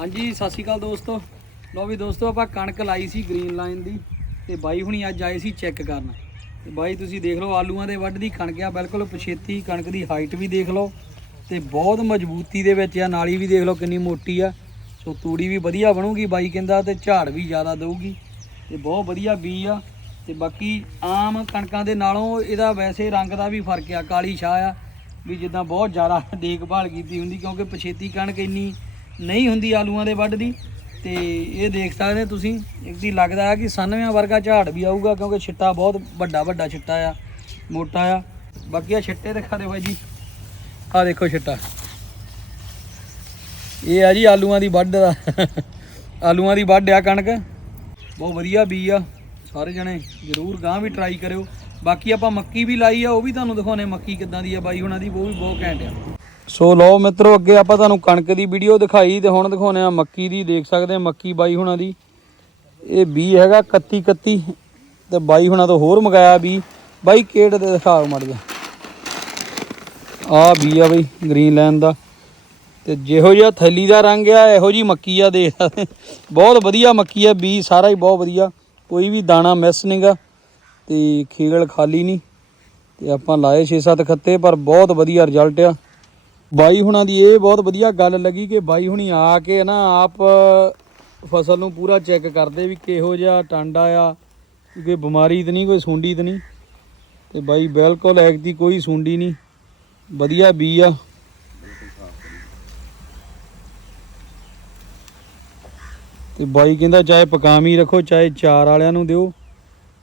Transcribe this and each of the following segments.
ਹਾਂਜੀ, ਸਤਿ ਸ਼੍ਰੀ ਅਕਾਲ ਦੋਸਤੋ। ਲੋ ਵੀ ਦੋਸਤੋ, ਆਪਾਂ ਕਣਕ ਲਾਈ ਸੀ ਗ੍ਰੀਨ ਲਾਈਨ ਦੀ ਤੇ ਬਾਈ ਹੁਣੀ ਅੱਜ ਆਏ ਸੀ ਚੈੱਕ ਕਰਨ। ਤੇ ਬਾਈ, ਤੁਸੀਂ ਦੇਖ ਲਓ ਆਲੂਆਂ ਦੇ ਵੱਢ ਦੀ ਕਣਕ ਆ, ਬਿਲਕੁਲ ਪਛੇਤੀ ਕਣਕ ਦੀ ਹਾਈਟ ਵੀ ਦੇਖ ਲਓ ਤੇ ਬਹੁਤ ਮਜ਼ਬੂਤੀ ਦੇ ਵਿੱਚ ਆ, ਨਾਲੀ ਵੀ ਦੇਖ ਲਓ ਕਿੰਨੀ ਮੋਟੀ ਆ। ਸੋ ਤੂੜੀ ਵੀ ਵਧੀਆ ਬਣੂਗੀ, ਬਾਈ ਕਹਿੰਦਾ ਤੇ ਝਾੜ ਵੀ ਜ਼ਿਆਦਾ ਦੇਊਗੀ। ਤੇ ਬਹੁਤ ਵਧੀਆ ਬੀ ਆ ਤੇ ਬਾਕੀ ਆਮ ਕਣਕਾਂ ਦੇ ਨਾਲੋਂ ਇਹਦਾ ਵੈਸੇ ਰੰਗ ਦਾ ਵੀ ਫ਼ਰਕ ਆ, ਕਾਲੀ ਛਾਹ ਆ, ਵੀ ਜਿੱਦਾਂ ਬਹੁਤ ਜ਼ਿਆਦਾ ਦੇਖਭਾਲ ਕੀਤੀ ਹੁੰਦੀ ਕਿਉਂਕਿ ਪਛੇਤੀ ਕਣਕ ਇੰਨੀ ਨਹੀਂ ਹੁੰਦੀ ਆਲੂਆਂ ਦੇ ਵੱਢ ਦੀ, ਤੇ ਇਹ ਦੇਖ ਸਕਦੇ ਤੁਸੀਂ, ਇੱਕ ਲੱਗਦਾ ਹੈ ਕਿ 97 ਵਰਗਾ ਝਾੜ ਵੀ ਆਊਗਾ, ਕਿਉਂਕਿ ਛਿੱਟਾ ਬਹੁਤ ਵੱਡਾ ਵੱਡਾ ਛਿੱਟਾ ਆ, ਮੋਟਾ ਆ। ਬਾਕੀ ਆ ਛਿੱਟੇ ਦਿਖਾ ਦਿਓ ਬਾਈ ਜੀ। ਆ ਦੇਖੋ ਛਿੱਟਾ। ਇਹ ਆ ਜੀ ਆਲੂਆਂ ਦੀ ਵੱਢ ਦਾ। ਆਲੂਆਂ ਦੀ ਵੱਢ ਆ ਕਣਕ। ਬਹੁਤ ਵਧੀਆ ਬੀ ਆ, ਸਾਰੇ ਜਣੇ ਜਰੂਰ ਗਾਂ ਵੀ ਟਰਾਈ ਕਰਿਓ। ਬਾਕੀ ਆਪਾਂ ਮੱਕੀ ਵੀ ਲਾਈ ਆ, ਉਹ ਵੀ ਤੁਹਾਨੂੰ ਦਿਖਾਉਣੇ ਮੱਕੀ ਕਿੱਦਾਂ ਦੀ ਆ ਬਾਈ ਹੁਣਾਂ ਦੀ, ਉਹ ਵੀ ਬਹੁਤ ਘੈਂਟ ਆ। ਸੋ ਲਓ ਮਿੱਤਰੋ, ਅੱਗੇ ਆਪਾਂ ਤੁਹਾਨੂੰ ਕਣਕ ਦੀ ਵੀਡੀਓ ਦਿਖਾਈ ਤੇ ਹੁਣ ਦਿਖਾਉਣੇ ਆ ਮੱਕੀ ਦੀ। ਦੇਖ ਸਕਦੇ ਆ ਮੱਕੀ ਬਾਈ ਹੁਣਾਂ ਦੀ। ਇਹ ਬੀ ਹੈਗਾ 31 31 ਤੇ ਬਾਈ ਹੁਣਾਂ ਤੋਂ ਹੋਰ ਮੰਗਾਇਆ ਬੀ। ਬਾਈ ਕਿਹੜੇ ਦੇ ਦਿਖਾਓ ਮੜ ਜਾ ਆ ਬੀ ਆ ਬਈ ਗ੍ਰੀਨ ਲੈਂਡ ਦਾ। ਤੇ ਜਿਹੋ ਜਿਹਾ ਥੈਲੀ ਦਾ ਰੰਗ ਆ, ਇਹੋ ਜੀ ਮੱਕੀ ਆ, ਦੇਖ ਬਹੁਤ ਵਧੀਆ ਮੱਕੀ ਆ, ਬੀ ਸਾਰਾ ਹੀ ਬਹੁਤ ਵਧੀਆ। ਕੋਈ ਵੀ ਦਾਣਾ ਮਿਸ ਨਹੀਂਗਾ ਤੇ ਖੇਗਲ ਖਾਲੀ ਨਹੀਂ ਤੇ ਆਪਾਂ ਲਾਏ 6-7 ਖੱਤੇ, ਪਰ ਬਹੁਤ ਵਧੀਆ ਰਿਜ਼ਲਟ ਆ। ਬਾਈ ਹੁਣਾਂ ਦੀ ਇਹ ਬਹੁਤ ਵਧੀਆ ਗੱਲ ਲੱਗੀ ਕਿ ਬਾਈ ਹੁਣੀ ਆ ਕੇ ਨਾ ਆਪ ਫਸਲ ਨੂੰ ਪੂਰਾ ਚੈੱਕ ਕਰਦੇ ਵੀ ਕਿਹੋ ਜਿਹਾ ਟਾਂਡਾ ਆ ਕੋਈ ਬਿਮਾਰੀ ਤਾਂ ਨਹੀਂ, ਕੋਈ ਸੁੰਡੀ ਤਾਂ ਨਹੀਂ। ਤੇ ਬਾਈ ਬਿਲਕੁਲ ਐਕ ਕੋਈ ਸੁੰਡੀ ਨਹੀਂ, ਵਧੀਆ ਬੀ ਆ। ਤੇ ਬਾਈ ਕਹਿੰਦਾ ਚਾਹੇ ਪਕਾਮੀ ਰੱਖੋ, ਚਾਹੇ ਚਾਰ ਵਾਲਿਆਂ ਨੂੰ ਦਿਓ,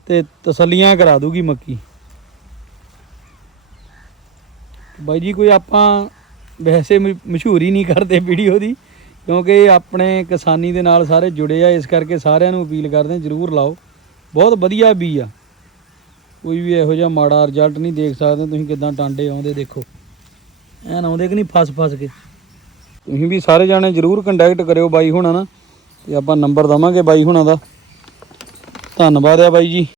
ਤੇ ਤਸੱਲੀਆਂ ਕਰਾ ਦੂਗੀ ਮੱਕੀ। ਬਾਈ ਜੀ, ਕੋਈ ਆਪਾਂ ਵੈਸੇ ਮ- ਮਸ਼ਹੂਰੀ ਨਹੀਂ ਕਰਦੇ ਵੀਡੀਓ ਦੀ, ਕਿਉਂਕਿ ਆਪਣੇ ਕਿਸਾਨੀ ਦੇ ਨਾਲ ਸਾਰੇ ਜੁੜੇ ਆ, ਇਸ ਕਰਕੇ ਸਾਰਿਆਂ ਨੂੰ ਅਪੀਲ ਕਰਦੇ ਹਾਂ ਜਰੂਰ ਲਾਓ। ਬਹੁਤ ਵਧੀਆ ਬੀ ਆ। ਕੋਈ ਵੀ ਇਹੋ ਜਿਹਾ ਮਾੜਾ ਰਿਜ਼ਲਟ ਨਹੀਂ ਦੇਖ ਸਕਦੇ, ਤੁਸੀਂ ਕਿਦਾਂ ਟਾਂਡੇ ਆਉਂਦੇ ਦੇਖੋ। ਐਨ ਆਉਂਦੇ ਕਿ ਨਹੀਂ ਫਸ ਫਸ ਕੇ। ਤੁਸੀਂ ਵੀ ਸਾਰੇ ਜਾਣੇ ਜਰੂਰ ਕੰਟੈਕਟ ਕਰਿਓ ਬਾਈ ਹੁਣਾਂ ਨਾਲ, ਤੇ ਆਪਾਂ ਨੰਬਰ ਦਵਾਂਗੇ ਬਾਈ ਹੁਣਾਂ ਦਾ। ਧੰਨਵਾਦ ਆ ਬਾਈ ਜੀ।